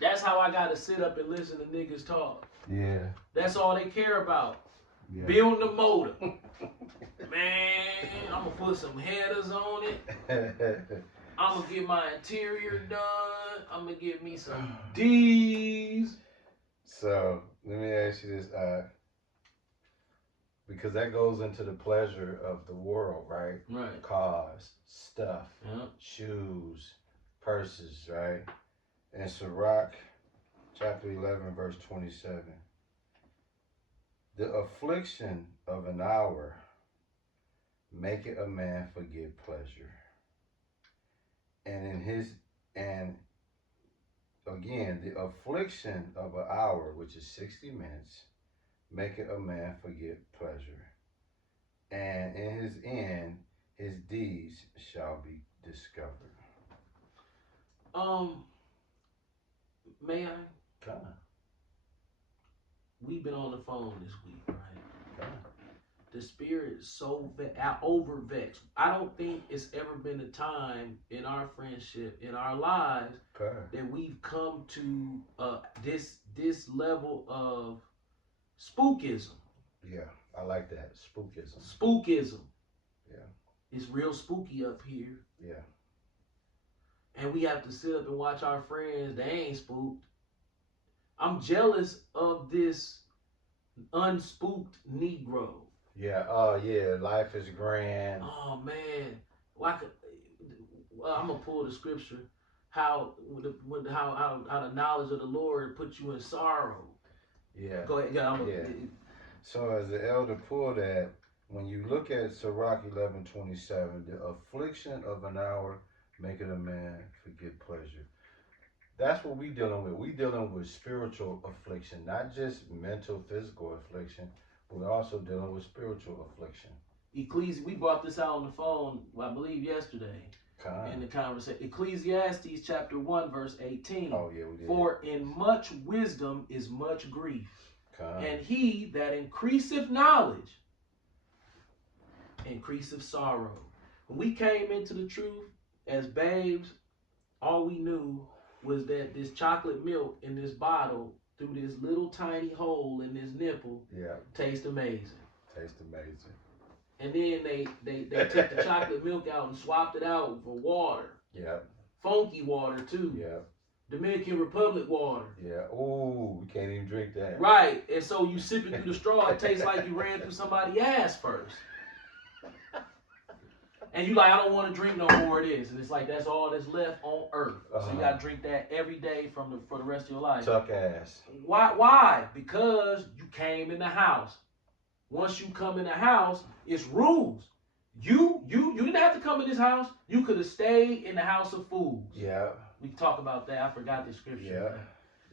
That's how I gotta sit up and listen to niggas talk. Yeah. That's all they care about. Yeah. Building the motor. Man, I'm gonna put some headers on it. I'm gonna get my interior done. I'm gonna get me some D's. So let me ask you this, because that goes into the pleasure of the world, right? Right. Cars, stuff, shoes, purses, right? And Sirach, chapter 11, verse 27. The affliction of an hour maketh a man forget pleasure. And again, the affliction of an hour, which is 60 minutes, maketh a man forget pleasure. And in his end, his deeds shall be discovered. May I? Come. We've been on the phone this week, right? Come. The spirit is so over-vexed. I don't think it's ever been a time in our friendship, in our lives, that we've come to this level of spookism. Yeah, I like that. Spookism. Spookism. Yeah. It's real spooky up here. Yeah. And we have to sit up and watch our friends. They ain't spooked. I'm jealous of this unspooked Negro. Yeah. Yeah. Life is grand. Oh man, I'm gonna pull the scripture. How the knowledge of the Lord put you in sorrow. Yeah. Go ahead. Yeah. So as the elder pulled that, when you look at Sirach 11:27, the affliction of an hour maketh a man forget pleasure. That's what we dealing with. We dealing with spiritual affliction, not just mental, physical affliction. We're also dealing with spiritual affliction. We brought this out on the phone, I believe, yesterday. In the conversation. Ecclesiastes chapter 1, verse 18. Oh, yeah, we did. For in much wisdom is much grief. And he that increaseth knowledge increaseth sorrow. When we came into the truth as babes, all we knew was that this chocolate milk in this bottle through this little tiny hole in this nipple tastes amazing. Tastes amazing. And then they took the chocolate milk out and swapped it out for water. Yeah. Funky water too. Yeah. Dominican Republic water. Yeah. Ooh, we can't even drink that. Right. And so you sip it through the straw, it tastes like you ran through somebody's ass first. And you like, I don't want to drink no more of this. And it's like, that's all that's left on earth. So you got to drink that every day for the rest of your life. Tuck ass. Why? Because you came in the house. Once you come in the house, it's rules. You didn't have to come in this house. You could have stayed in the house of fools. Yeah. We can talk about that. I forgot the scripture.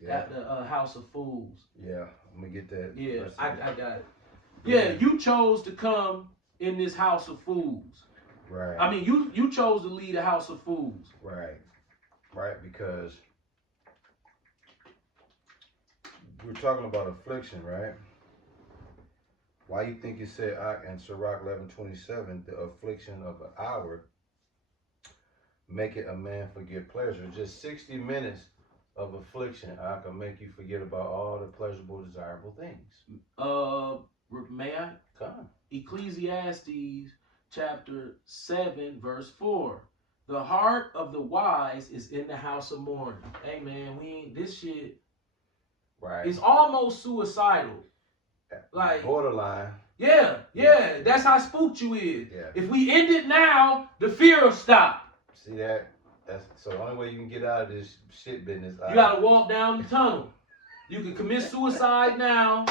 Yeah. The house of fools. Yeah. I'm going to get that. Yeah, I got it. Yeah, you chose to come in this house of fools. Right. I mean, you chose to lead a house of fools. Right. Right, because we're talking about affliction, right? Why you think it said in Sirach 11:27, the affliction of an hour make it a man forget pleasure. Just 60 minutes of affliction, I can make you forget about all the pleasurable, desirable things. May I? Come. Ecclesiastes chapter 7, verse 4. The heart of the wise is in the house of mourning. Hey man, this shit. Right. It's almost suicidal. Like borderline. Yeah. That's how spooked you is. Yeah. If we end it now, the fear will stop. See that? So the only way you can get out of this shit business. You gotta walk down the tunnel. You can commit suicide now,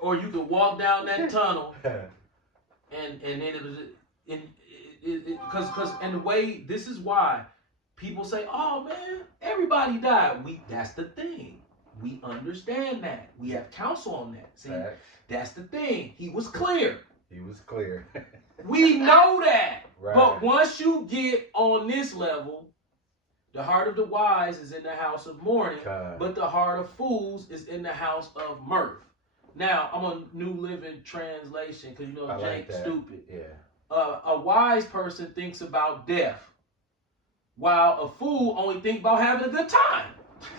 or you can walk down that tunnel, and then because the way this is why people say, oh man, everybody died. That's the thing. We understand that. We have counsel on that. See, that's the thing. He was clear. He was clear. We know that. Right. But once you get on this level, the heart of the wise is in the house of mourning, but the heart of fools is in the house of mirth. Now, I'm on New Living Translation because Jake's stupid. Yeah. A wise person thinks about death, while a fool only thinks about having a good time.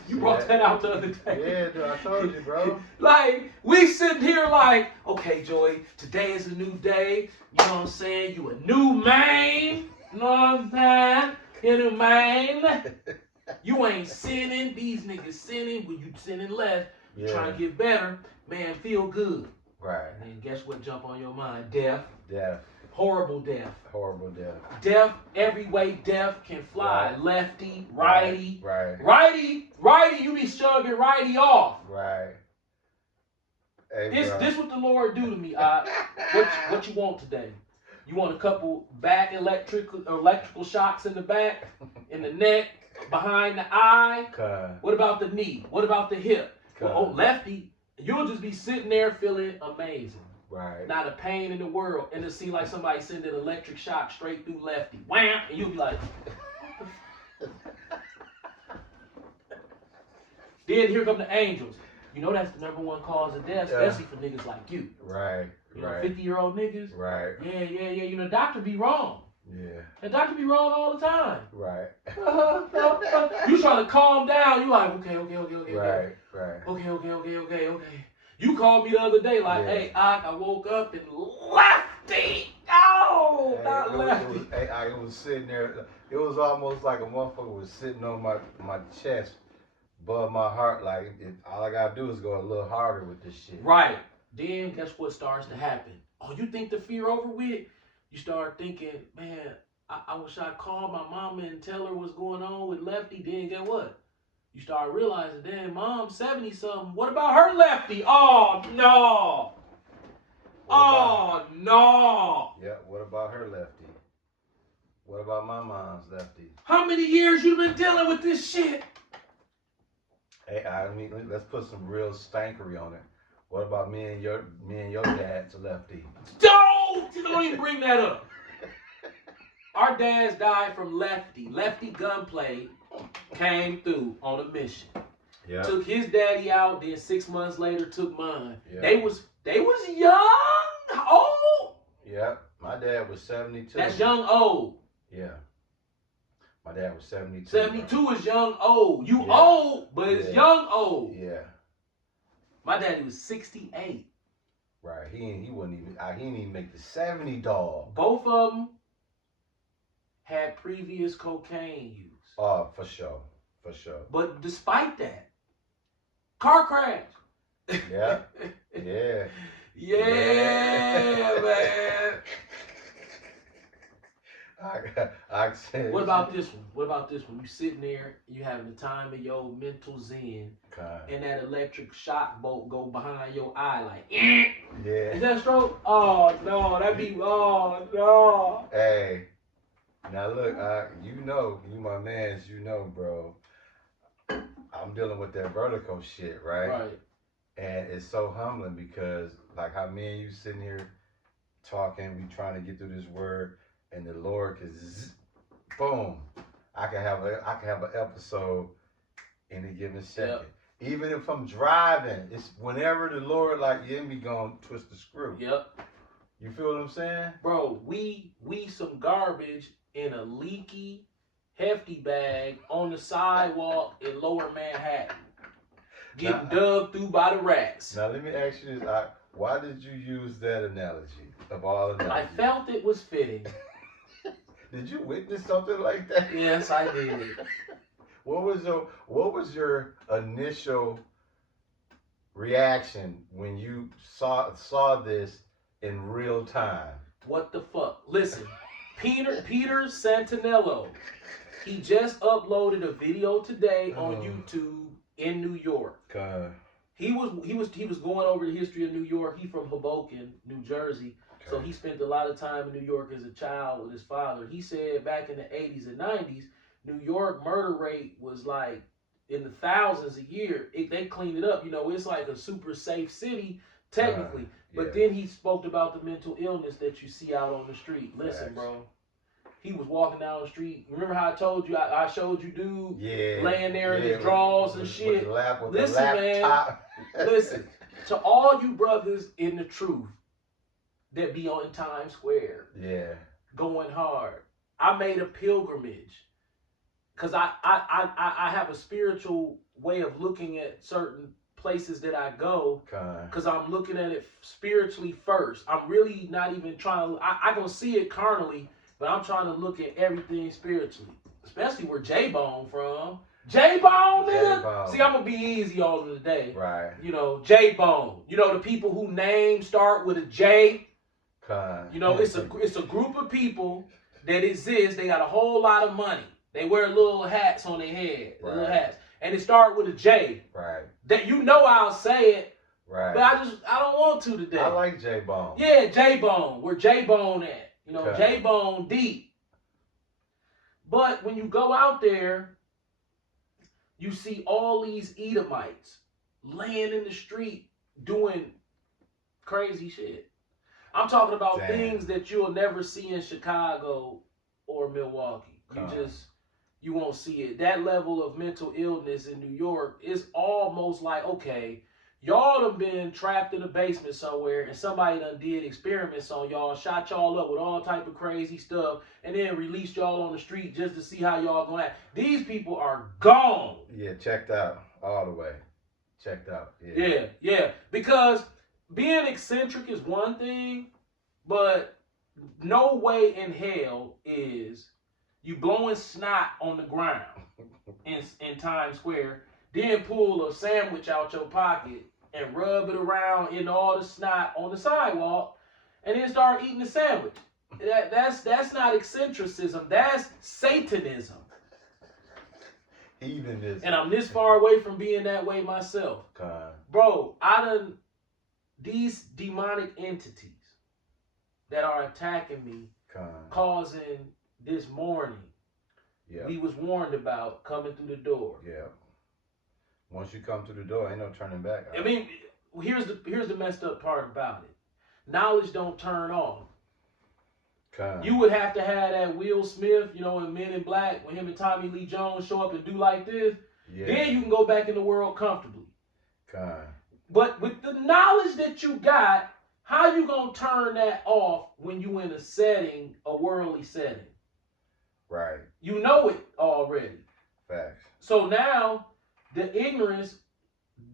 You brought that out the other day. Yeah, dude, I told you, bro. Like, we sitting here like, okay, Joey, today is a new day. You know what I'm saying? You a new man. You know what I'm saying? You a new man. You ain't sinning. These niggas sinning. When you sinning less, you trying to get better. Man, feel good. Right. And then guess what jump on your mind? Death. Death. Horrible death. Horrible death. Death, every way death can fly. Right. Lefty, righty. Right. Righty, you be shoving righty off. Right. Hey, This what the Lord do to me. What you want today? You want a couple back electrical shocks in the back, in the neck, behind the eye? What about the knee? What about the hip? Well, lefty, you'll just be sitting there feeling amazing. Right. Not a pain in the world. And it seems like somebody send an electric shock straight through lefty. Wham! And you'll be like, then here come the angels. You know that's the #1 cause of death, especially for niggas like you. Right. You know, 50-year-old niggas. Right. Yeah. You know, the doctor be wrong. Yeah. The doctor be wrong all the time. Right. You trying to calm down. You like, okay. Right. Okay. You called me the other day like, hey, I woke up and lefty. Oh, not lefty. It was sitting there. It was almost like a motherfucker was sitting on my chest, above my heart. Like, all I gotta do is go a little harder with this shit. Right. Then guess what starts to happen? Oh, you think the fear over with? You start thinking, man, I wish I called my mama and tell her what's going on with Lefty. Then get what? You start realizing, damn, mom's 70 something. What about her lefty? Oh no. No. Yeah, what about her lefty? What about my mom's lefty? How many years you been dealing with this shit? Hey, I mean, let's put some real stankery on it. What about me and your dad's lefty? Don't even bring that up. Our dads died from lefty. Lefty gunplay came through on a mission. Yeah. Took his daddy out, then 6 months later took mine. Yeah. They was young, old. Yeah. My dad was 72. That's young, old. Yeah. My dad was 72. 72 is young, old. You old, but it's young, old. Yeah. My daddy was 68. Right. He didn't even make the 70 dog. Both of them had previous cocaine use. Oh, for sure. But despite that, car crash. Yeah. Yeah. Yeah, man. I said. What about this one? You sitting there, you having the time of your mental zen, and that electric shock bolt go behind your eye like, yeah. Is that stroke? Oh no, oh no. Hey, now look, you my mans, bro. I'm dealing with that vertigo shit, right? Right. And it's so humbling because, like, how me and you sitting here talking, we trying to get through this word, and the Lord can boom. I can have an episode in a given second. Yep. Even if I'm driving, it's whenever the Lord me gonna twist the screw. Yep. You feel what I'm saying? Bro, we some garbage in a leaky, hefty bag on the sidewalk in Lower Manhattan. Getting dug through by the rats. Now let me ask you this. Why did you use that analogy of all analogies? I felt it was fitting. Did you witness something like that? Yes, I did. What was your initial reaction when you saw this in real time? What the fuck? Listen, Peter Santinello, he just uploaded a video today on YouTube in New York. He was going over the history of New York. He from Hoboken, New Jersey. So he spent a lot of time in New York as a child with his father. He said back in the 80s and 90s, New York murder rate was like in the thousands a year. They cleaned it up. It's like a super safe city, technically. But then he spoke about the mental illness that you see out on the street. Listen, bro. He was walking down the street. Remember how I told you, I showed you dude laying there in his drawers and shit? Listen, man. Listen, to all you brothers in the truth that be on Times Square, going hard. I made a pilgrimage because I have a spiritual way of looking at certain places that I go, because I'm looking at it spiritually first. I'm really not even trying to, I can see it carnally, but I'm trying to look at everything spiritually, especially where J-Bone from. J-Bone, nigga. J-Bone. See, I'm gonna be easy all of the day. Right. You know, J-Bone. You know, the people who names start with a J. You know, it's a group of people that exist. They got a whole lot of money. They wear little hats on their head, little hats, and it start with a J. Right. That you know I'll say it. Right. But I don't want to today. I like J-Bone. Yeah, J-Bone. Where J-Bone at? You know, Okay. J-Bone deep. But when you go out there, you see all these Edomites laying in the street doing crazy shit. I'm talking about things that you'll never see in Chicago or Milwaukee. You won't see it. That level of mental illness in New York is almost like, okay, y'all done been trapped in a basement somewhere and somebody done did experiments on y'all, shot y'all up with all type of crazy stuff, and then released y'all on the street just to see how y'all gonna act. These people are gone. Yeah, checked out all the way. Checked out. Yeah. Yeah. Because being eccentric is one thing, but no way in hell is you blowing snot on the ground in Times Square, then pull a sandwich out your pocket and rub it around in all the snot on the sidewalk, and then start eating the sandwich. That's not eccentricism. That's Satanism. Heathenism. And I'm this far away from being that way myself. Bro, these demonic entities that are attacking me, causing this mourning, we was warned about coming through the door. Yeah. Once you come through the door, ain't no turning back. I mean, here's the messed up part about it. Knowledge don't turn off. You would have to have that Will Smith, you know, in Men in Black, when him and Tommy Lee Jones show up and do like this, then you can go back in the world comfortably. But with the knowledge that you got, how you gonna turn that off when you in a worldly setting? Right. You know it already. Facts. So now, the ignorance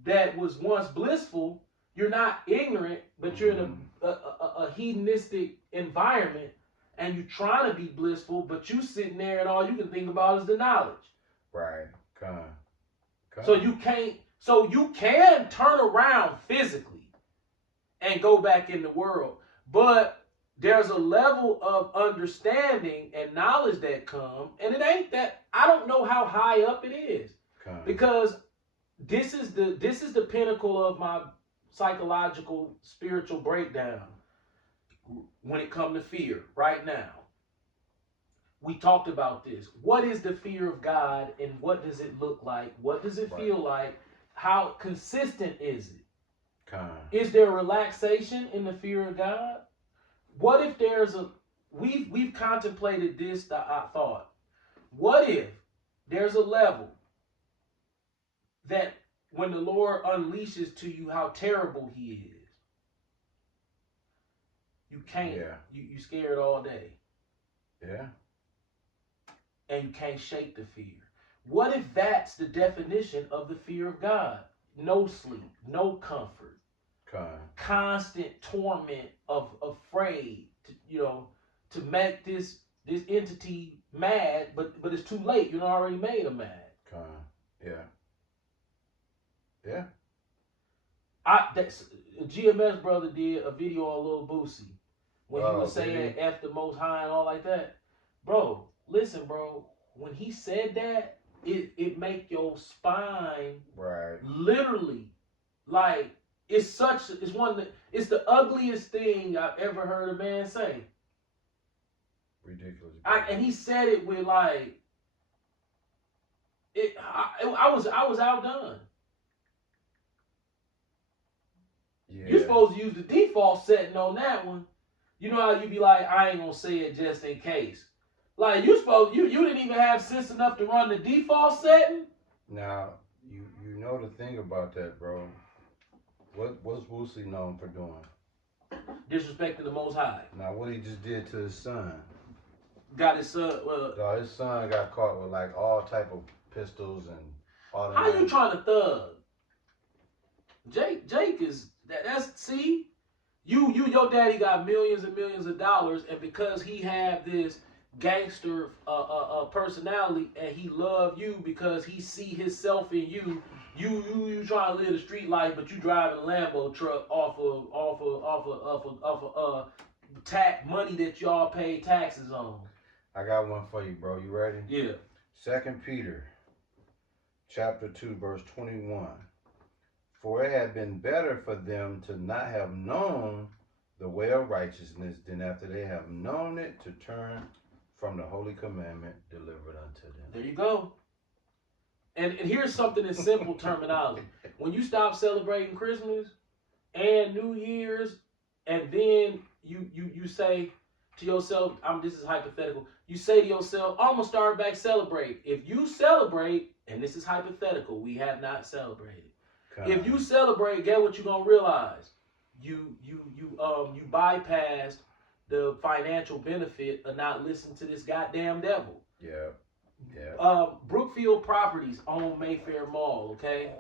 that was once blissful, you're not ignorant, but you're in a hedonistic environment, and you're trying to be blissful, but you sitting there and all you can think about is the knowledge. Right. So you can turn around physically and go back in the world, but there's a level of understanding and knowledge that come, and it ain't that, I don't know how high up it is, because this is the pinnacle of my psychological spiritual breakdown when it comes to fear right now. We talked about this. What is the fear of God, and what does it look like? What does it feel like? How consistent is it? Is there relaxation in the fear of God? What if there's we've contemplated this thought. What if there's a level that when the Lord unleashes to you how terrible he is, you can't, you scared all day. Yeah. And you can't shake the fear. What if that's the definition of the fear of God? No sleep, no comfort, constant torment of afraid, to make this entity mad, but it's too late. You already made them mad. Yeah. A GMS brother did a video on Lil Boosie when he was saying F the Most High and all like that. Bro, listen, bro. When he said that, it make your spine literally like it's the ugliest thing I've ever heard a man say. Ridiculous. And he said it with like I was outdone. Yeah. You're supposed to use the default setting on that one. You know how you be like, I ain't gonna say it just in case. Like you didn't even have sense enough to run the default setting. Now you know the thing about that, bro. What's Boosie known for doing? Disrespecting the Most High. Now what he just did to his son. got his son. No, his son got caught with like all type of pistols and all that. How you trying to thug? Jake is that's see, your daddy got millions and millions of dollars, and because he have this gangster personality, and he love you because he see himself in you. You trying to live the street life, but you driving a Lambo truck off of tax money that y'all pay taxes on. I got one for you, bro. You ready? Yeah. 2 Peter, chapter 2, verse 21. For it had been better for them to not have known the way of righteousness than after they have known it to turn from the holy commandment delivered unto them. There you go. And here's something in simple terminology. When you stop celebrating Christmas and New Year's, and then you say to yourself, this is hypothetical, you say to yourself, I'm going to start back celebrate. If you celebrate, and this is hypothetical, we have not celebrated. If you celebrate, get what you're going to realize. You bypassed the financial benefit of not listening to this goddamn devil. Yeah. Yeah. Brookfield Properties own Mayfair Mall, okay?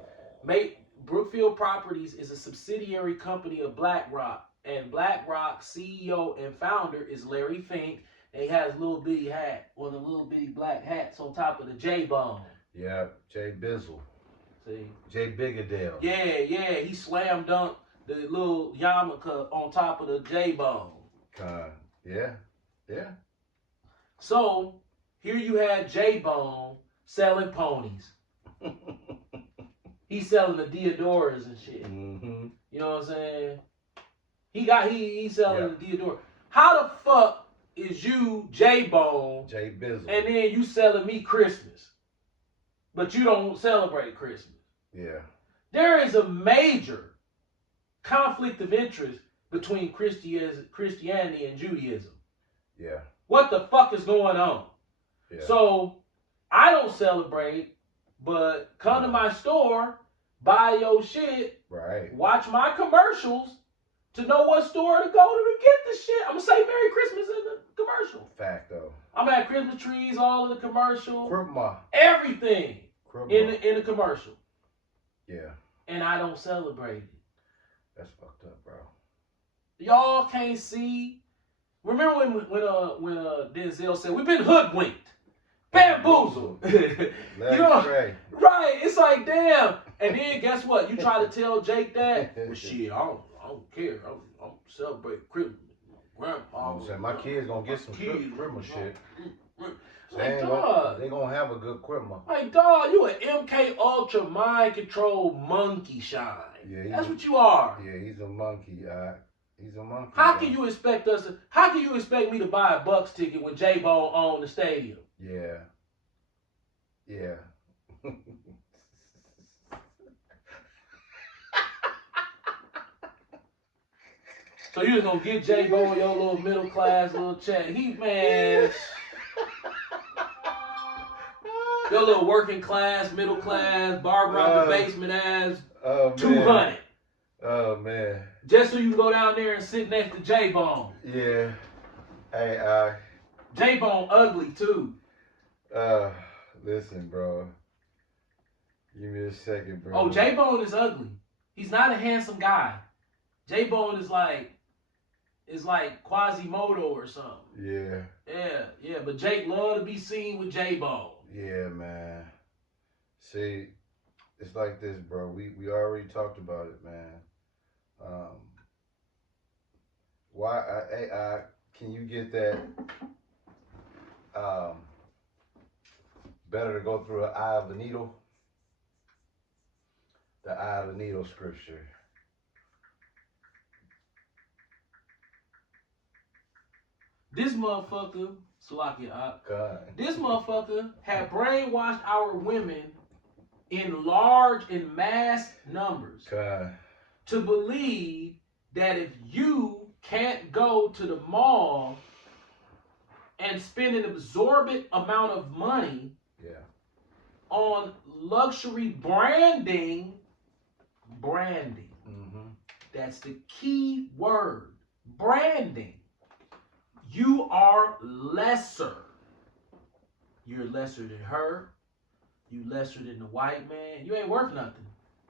Brookfield Properties is a subsidiary company of BlackRock, and BlackRock's CEO and founder is Larry Fink. And he has a little bitty hat, one of the little bitty black hats on top of the J-Bone. Yeah, Jay Bizzle. See? Jay Bigadale. Yeah, he slam dunked the little yarmulke on top of the J-Bone. Yeah. So, here you had J-Bone selling ponies. He's selling the Deodoras and shit. Mm-hmm. You know what I'm saying? He's selling the Deodora. How the fuck is you J-Bone, Jay Bizzle, and then you selling me Christmas, but you don't celebrate Christmas? Yeah. There is a major conflict of interest between Christianity and Judaism. Yeah. What the fuck is going on? Yeah. So, I don't celebrate, but come to my store, buy your shit, right, watch my commercials to know what store to go to get the shit. I'm going to say Merry Christmas in the commercial. Fact, though. I'm going to have Christmas trees all in the commercial. Christmas. Everything in the commercial. Yeah. And I don't celebrate it. That's fucked up, bro. Y'all can't see. Remember when Denzel said, we've been hoodwinked, bamboozled. You know, right? It's like, damn. And then guess what? You try to tell Jake that, well, shit, I don't care. I'm celebrating Christmas. Grandma. I'm saying my kids gonna get some Christmas shit. Like, dog, they gonna have a good Christmas. Like, dog, you an MK Ultra mind control monkey shine. Yeah, that's what you are. Yeah, he's a monkey. He's a monkey. How can you expect me to buy a Bucks ticket when J-Bone owned the stadium? Yeah. So you just gonna get J-Bone your little middle class little check. Man. Your little working class, middle class, barber out the basement ass, 200. Oh, man. Just so you can go down there and sit next to J-Bone. Yeah. Hey, J-Bone ugly, too. Listen, bro. Give me a second, bro. Oh, J-Bone is ugly. He's not a handsome guy. J-Bone is like Quasimodo or something. Yeah. But Jake love to be seen with J-Bone. Yeah, man. See, it's like this, bro. We already talked about it, man. Why? Can you get that? Better to go through the eye of the needle. The eye of the needle scripture. This motherfucker, this motherfucker had brainwashed our women in mass numbers to believe that if you can't go to the mall and spend an exorbitant amount of money on luxury branding, that's the key word, branding. you are lesser. You're lesser than her. You lesser than the white man. You ain't worth nothing.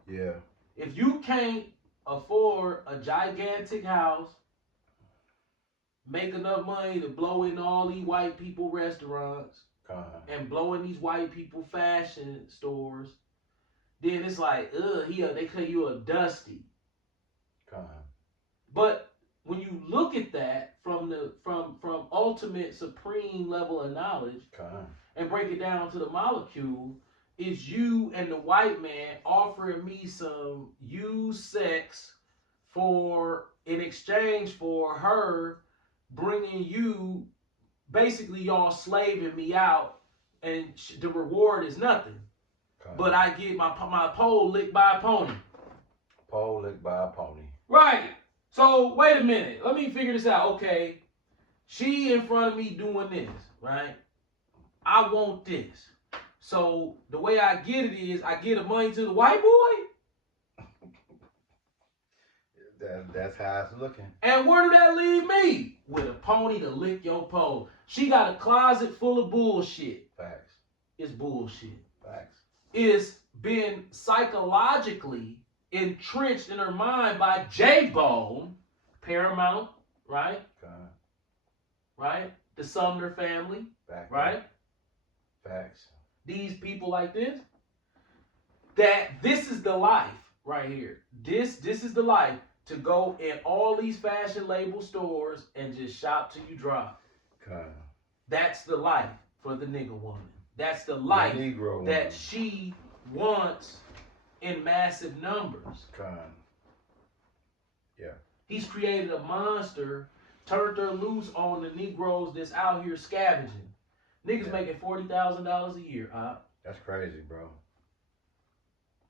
Yeah. If you can't afford a gigantic house, make enough money to blow in all these white people restaurants and blow in these white people fashion stores, then it's like, they call you a dusty. But when you look at that from ultimate supreme level of knowledge and break it down to the molecule, is you and the white man offering me some used sex in exchange for her bringing you, basically y'all slaving me out, and the reward is nothing. But I get my pole licked by a pony. Pole licked by a pony. Right. So wait a minute. Let me figure this out. Okay. She in front of me doing this, right? I want this. So the way I get it is I get the money to the white boy. That's how it's looking. And where do that leave me? With a pony to lick your pole. She got a closet full of bullshit. Facts. It's bullshit. Facts. It's been psychologically entrenched in her mind by J-Bone, Paramount, right? Right? The Sumner family, right? Facts. These people like this. That this is the life right here. This is the life to go in all these fashion label stores and just shop till you drop. That's the life for the nigga woman. That's the life that she wants in massive numbers. Yeah. He's created a monster, turned her loose on the Negroes that's out here scavenging. Niggas making $40,000 a year. That's crazy, bro.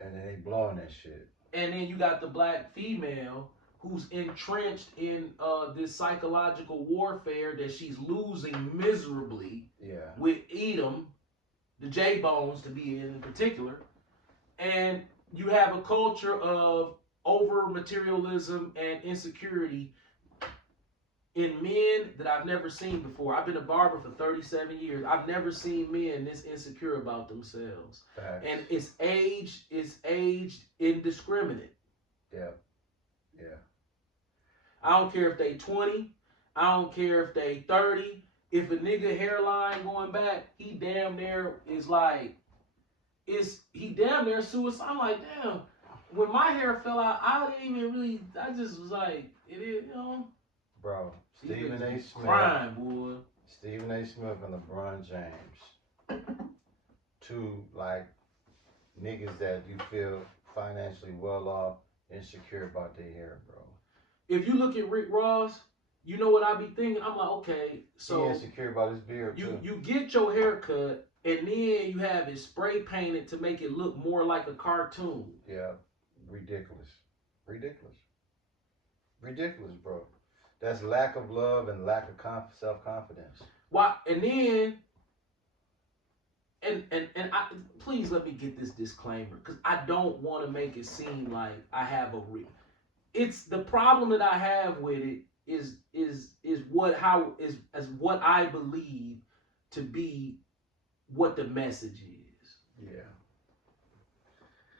And they blowing that shit. And then you got the black female who's entrenched in this psychological warfare that she's losing miserably. Yeah. With Edom, the J-Bones to be in particular. And you have a culture of over materialism and insecurity in men that I've never seen before. I've been a barber for 37 years. I've never seen men this insecure about themselves. Facts. And it's aged indiscriminate. Yeah. Yeah. I don't care if they 20. I don't care if they 30. If a nigga hairline going back, he damn near is like, he damn near suicide. I'm like, damn. When my hair fell out, I didn't even really, I just was like, it is, you know. Bro, Stephen A. Smith. Crime, boy. Stephen A. Smith and LeBron James. Two, like, niggas that you feel financially well off, insecure about their hair, bro. If you look at Rick Ross, you know what I be thinking? I'm like, okay, so. He insecure about his beard, too. You get your hair cut, and then you have it spray painted to make it look more like a cartoon. Yeah. Ridiculous, bro. That's lack of love and lack of self-confidence. Why? And then, and I, please let me get this disclaimer, because I don't want to make it seem like I have it's the problem that I have with it is what I believe to be what the message is. Yeah.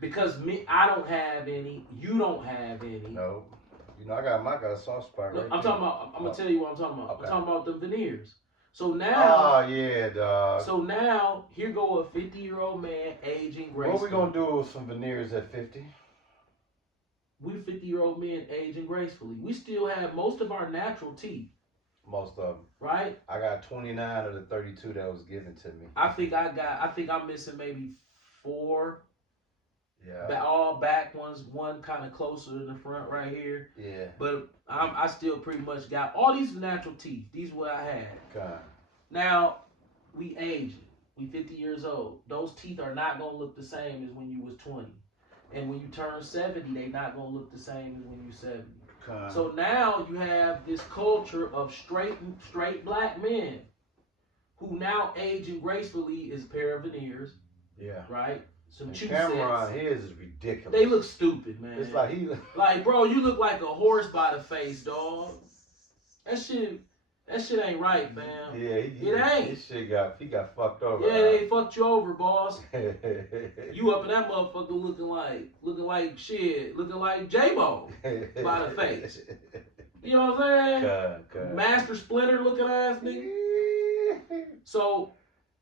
Because I don't have any, you don't have any. No. You know, I got a soft spot right I'm talking about, I'm going to tell you what I'm talking about. Okay. I'm talking about the veneers. So now. Oh, yeah, dog. So now, here go a 50-year-old man aging gracefully. What we going to do with some veneers at 50? We 50-year-old men aging gracefully. We still have most of our natural teeth. Most of them. Right? I got 29 of the 32 that was given to me. I think I'm missing maybe 4. Yeah. All back ones, one kind of closer to the front right here. Yeah. But I still pretty much got all these natural teeth. These are what I had. Okay. Now, we aging. We 50 years old. Those teeth are not going to look the same as when you was 20. And when you turn 70, they not going to look the same as when you're 70. Okay. So now you have this culture of straight black men who now aging gracefully is a pair of veneers. Yeah. Right? Some the chew camera sets. on his is ridiculous. They look stupid, man. It's like like, bro, you look like a horse by the face, dog. That shit. That shit ain't right, man. Yeah, It ain't. His shit he got fucked over. Yeah, they fucked you over, boss. You up in that motherfucker looking like shit, looking like J-Bo by the face. You know what I'm saying? God. Master Splinter looking ass nigga. So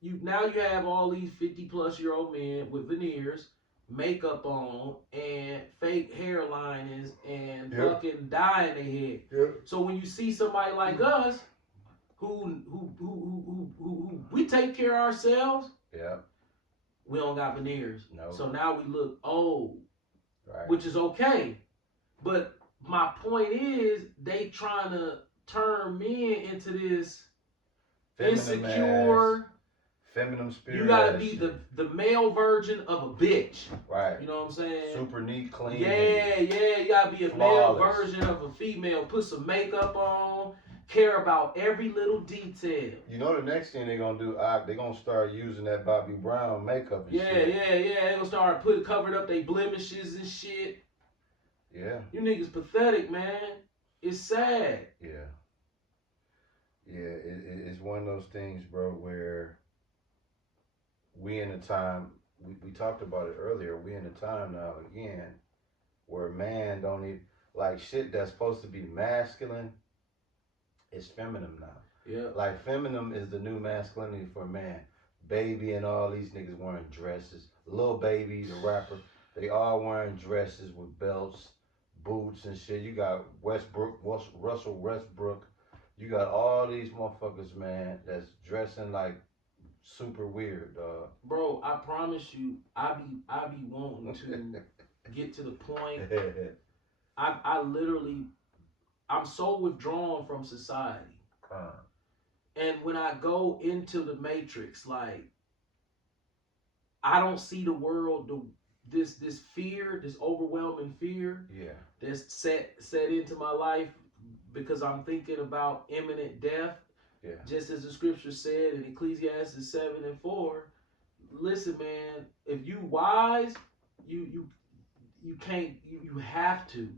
you have all these 50-plus-year-old men with veneers, makeup on, and fake hairliners, and fucking dye in their head. Yep. So when you see somebody like us, who we take care of ourselves, yeah, we don't got veneers. No. So now we look old, right. which is okay. But my point is, they trying to turn men into this insecure, feminine spirit. You gotta be the male version of a bitch. Right. You know what I'm saying? Super neat, clean. Yeah. You gotta be a flawless. male version of a female. Put some makeup on. Care about every little detail. You know the next thing they're gonna do, they're gonna start using that Bobby Brown makeup and shit. Yeah. They're gonna start covered up their blemishes and shit. Yeah. You niggas pathetic, man. It's sad. Yeah. It's one of those things, bro, where we in a time, we talked about it earlier, we in a time now again where man don't need, like, shit that's supposed to be masculine is feminine now. Yeah. Like, feminine is the new masculinity for man. Baby and all these niggas wearing dresses. Lil Baby, the rapper, they all wearing dresses with belts, boots and shit. You got Russell Westbrook. You got all these motherfuckers, man, that's dressing like super weird, dog. Bro, I promise you, I be wanting to get to the point. I literally, I'm so withdrawn from society. And when I go into the matrix, like, I don't see the world, this fear, this overwhelming fear, that's set into my life because I'm thinking about imminent death. Yeah. Just as the scripture said in Ecclesiastes 7:4. Listen, man, if you wise, you can't, you have to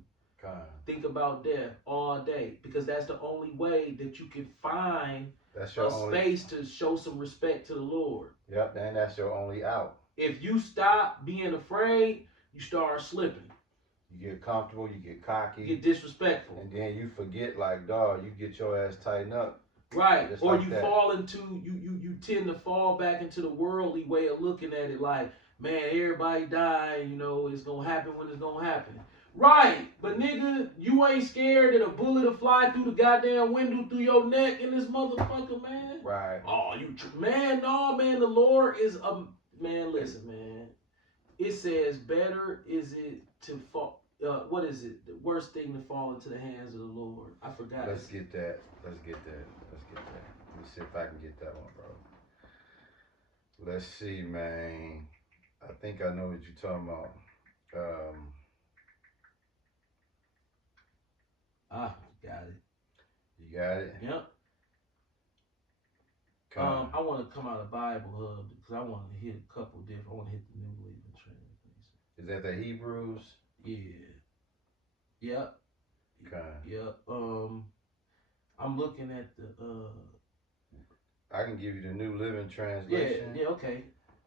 think about death all day, because that's the only way that you can find space to show some respect to the Lord. Yep, and that's your only out. If you stop being afraid, you start slipping. You get comfortable, you get cocky. You get disrespectful. And then you forget, like, dog, you get your ass tightened up. Right. Or like you fall into, you tend to fall back into the worldly way of looking at it, like, man, everybody dying, you know, it's gonna happen when it's gonna happen. Right, but nigga, you ain't scared that a bullet will fly through the goddamn window through your neck in this motherfucker, man. Right. Oh, man, the Lord is man, listen, man. It says, better is it to fall, what is it? The worst thing to fall into the hands of the Lord. I forgot. Let's get that. Let me see if I can get that one, bro. Let's see, man. I think I know what you're talking about. Got it. You got it? Yep. I want to come out of Bible Hub because I want to hit a couple different. I want to hit the New Living Translation. Is that the Hebrews? Yeah. Yep. Okay. Yep. I'm looking at the. I can give you the New Living Translation. Yeah. Okay.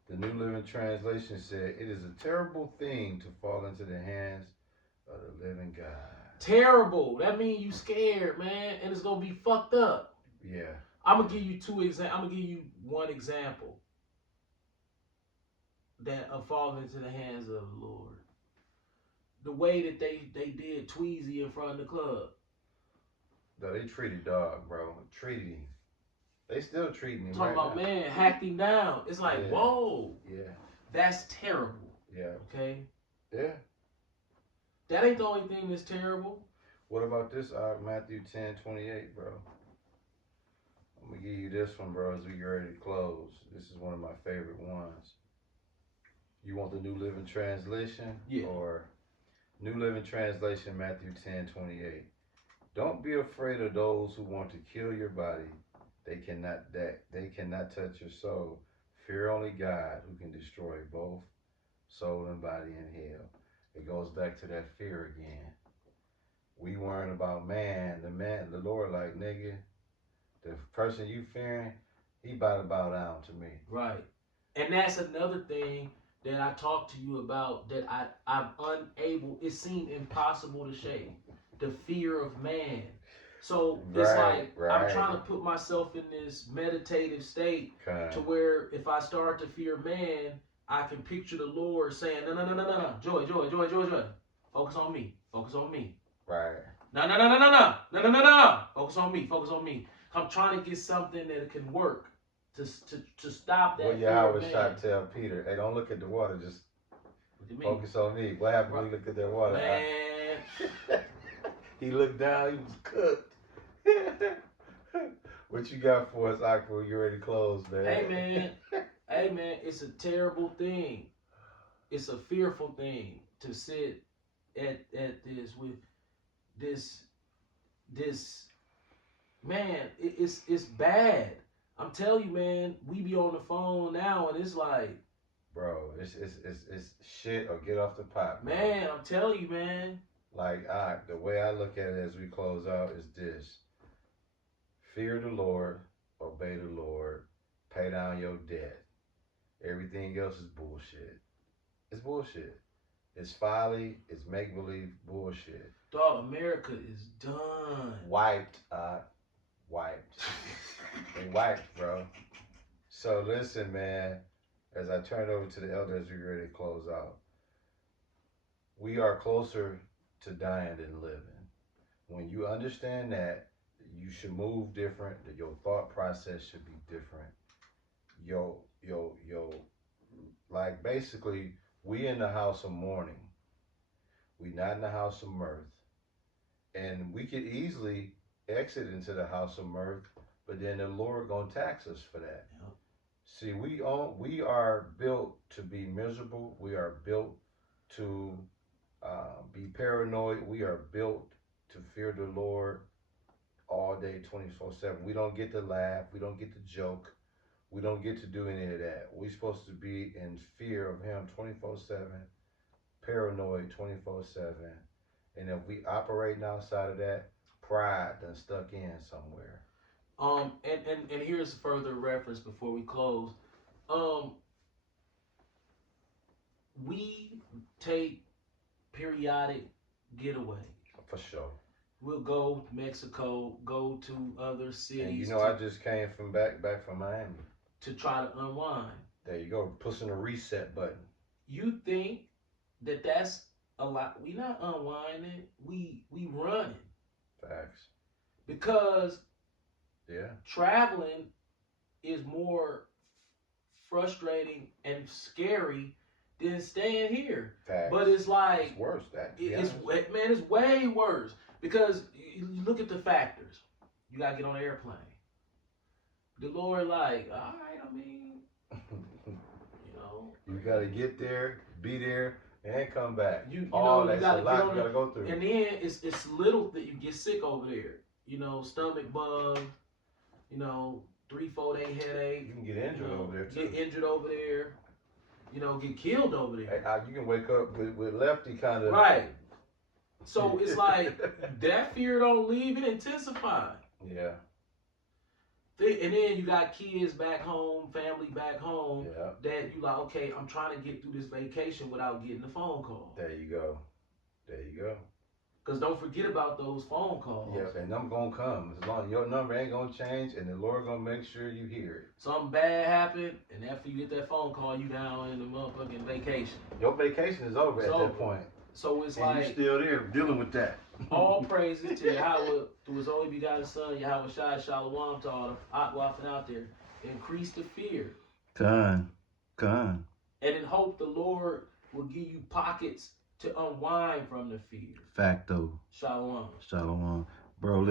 The New Living Translation said, "It is a terrible thing to fall into the hands of the living God." Terrible. That means you scared, man, and it's gonna be fucked up. Yeah. I'm gonna give you I'm gonna give you one example that of falling into the hands of the Lord. The way that they did Tweezy in front of the club. No, they treated dog, bro. Treated him. They still treating him. Talking about, man, hacked him down. It's like, whoa. Yeah. That's terrible. Yeah. Okay. Yeah. That ain't the only thing that's terrible. What about this? Matthew 10:28, bro. I'm gonna give you this one, bro, as we get ready to close. This is one of my favorite ones. You want the New Living Translation? Yeah. Or New Living Translation, Matthew 10:28. Don't be afraid of those who want to kill your body. They cannot touch your soul. Fear only God, who can destroy both soul and body in hell. It goes back to that fear again. We worrying about man. The Lord like, nigga, The person you fearing, he about to bow down to me. Right. And that's another thing that I talked to you about that I'm unable, it seemed impossible to shake. The fear of man. So it's like I'm trying to put myself in this meditative state to where if I start to fear man, I can picture the Lord saying, no, no, no, no, no, no, joy, joy, joy, joy, joy. Focus on me. Focus on me. Right. No, no, no, no, no, no, no, no, no, no. Focus on me. Focus on me. I'm trying to get something that can work to stop that. Well, Yahweh shot tell Peter, hey, don't look at the water, just focus on me. What happened when he looked at that water? Man. He looked down, he was cooked. What you got for us, Aqua? You ready to close, man? Hey man, it's a terrible thing. It's a fearful thing to sit at this with this man, it's bad. I'm telling you, man, we be on the phone now and it's like, bro, it's shit or get off the pot, bro. Man, I'm telling you, man. Like, the way I look at it as we close out is this: fear the Lord, obey the Lord, pay down your debt. Everything else is bullshit. It's bullshit. It's folly. It's make believe bullshit. Dog, America is done. Wiped. Wiped. They wiped, bro. So listen, man. As I turn over to the elders, we're ready to close out. We are closer to dying than living. When you understand that, you should move different. That your thought process should be different. Yo, like basically, we in the house of mourning. We not in the house of mirth. And we could easily exit into the house of mirth, but then the Lord gonna tax us for that. Yep. See, we are built to be miserable. We are built to be paranoid. We are built to fear the Lord all day, 24/7. We don't get to laugh. We don't get to joke. We don't get to do any of that. We're supposed to be in fear of Him 24/7, paranoid 24/7. And if we operating outside of that, pride done stuck in somewhere. And here's further reference before we close. We take periodic getaway. For sure. We'll go to Mexico, go to other cities. And I just came from back from Miami. To try to unwind. There you go. Pushing the reset button. You think that that's a lot? We not unwinding. We running. Facts. Because yeah, traveling is more frustrating and scary than staying here. Facts. But it's like it's worse. It's way worse because you look at the factors. You gotta get on an airplane. The Lord, like, all right, I mean, you gotta get there, be there, and come back. You gotta go through. And then it's little that you get sick over there. Stomach bug. 3-4 day headache. You can get injured over there too. Get injured over there. Get killed over there. Hey, you can wake up with lefty kind of. Right. So it's like that fear don't leave, it intensify. Yeah. And then you got kids back home, family back home. Yeah. That you like, okay, I'm trying to get through this vacation without getting a phone call. There you go. Because don't forget about those phone calls. Yeah, and them gonna come. As long as your number ain't gonna change and the Lord gonna make sure you hear it. Something bad happened, and after you get that phone call, you down in the motherfucking vacation. Your vacation is over at that point. So it's and like you still there dealing with that. All praises to Yahweh, through His only begotten Son, Yahweh Shai Shalom, to all the Aquafin out there. Increase the fear. Con. And in hope the Lord will give you pockets to unwind from the fear. Facto. Shalom. Bro,